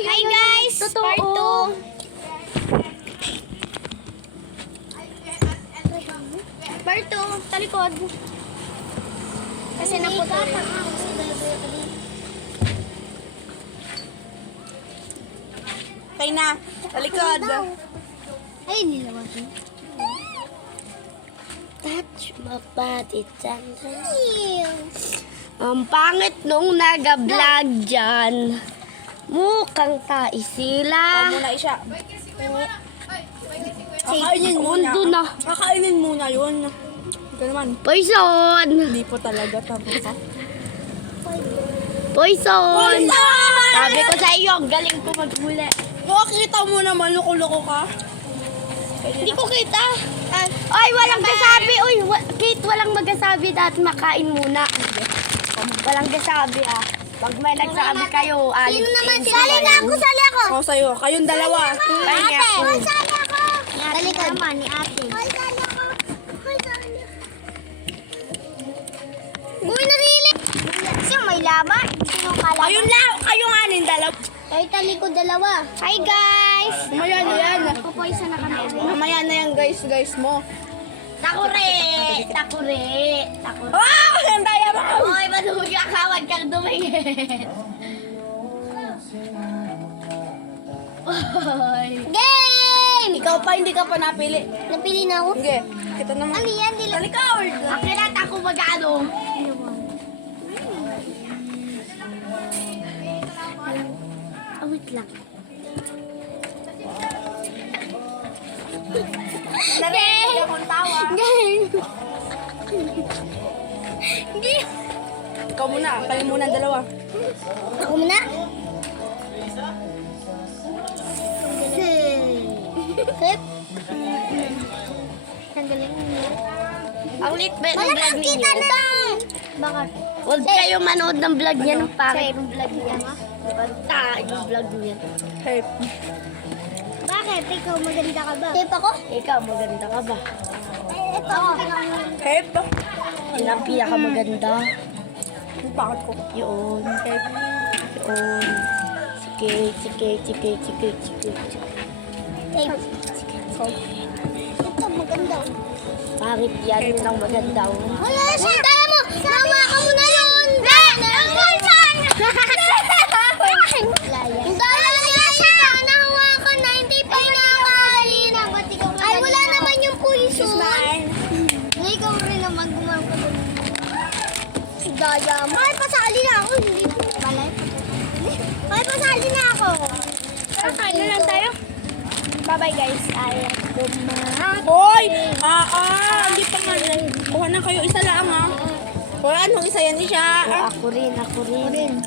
Hi guys! Part 2. Part 2. Talikod. Kasi naputol. Kay na. Talikod. Ay, nilawan ko. Touch my body, ang pangit nung nag-vlog dyan. Mukhang taisila. Muna isa. Kakainin muna. Mundo na. Kakainin muna yun. Ito naman. Poison! Hindi po talaga. Tapos ka. Poison! Sabi ko sa iyo, galing ko maghuli. Makakita mo naman, loko-loko ka. Hindi ko kita. Ay, walang gasabi. Uy, Kate, walang magasabi. Dahil makain muna. Walang gasabi ah. Pag may nagsabi kayo, Sino naman? Sali na ako, sali ako. Ako sa'yo. Kayong dalawa. Pahingi Ate, ako. sali ako. Sali ka naman ni ate. Sali ako. Sali. Uy, narili. Kasi may laman. Sino kalaban? Kayong lang. Kayong anin dalawa. Ay, tali ko dalawa. Hi guys! Mamaya na yan. Pupoisa na kami. Mamaya na yan guys mo. Takure! Takure! Takure! Ah! Ang daya mo! Uy, madumi ka ka. Huwag kang dumingin. Uy. Game! Ikaw pa, hindi ka pa napili. Napili na ako. Sige. Kita naman. Ano yan? Talikod! Akilat ako mag-ano. Awit lang. Narinig akong tawa. Game! Game! Ikaw muna. Kayo muna ang dalawa. Ako muna. Sip. Tanggalin mo. Ang litbit ng vlog Malakas ninyo. kita na! Bakit? Huwag kayo manood ng vlog niya ng pangit ng vlog niya. Basta yung vlog niya. Hey. Bakit? Ikaw maganda ka ba? Tip ako? Ikaw, maganda ka ba? Ito. Hey. Yun ang pinakamaganda. Ang bakit ko. Yun. Hey. Yun. Sige, sige, sige, sige, sige. Tip. Ito maganda. Pangit yan, yun ang maganda. Wala siya! Dala mo! Nawa ka mo na yun! Ang bansan! Ang dala niya siya! Nahawakan na, hindi pa inakain. Ay, wala naman yung puso. Ikaw rin naman gumamit ko. Si Daya. Ay, pasali na ako. Hindi ko balay. Ay, pasali na ako. Kain na lang tayo. Bye-bye guys. Ayaw kumain. Hoy! Hindi pa nga. Kuha na kayo. Isa lang ha. Wala, anong isa yan? Isa. Ako rin, ako rin.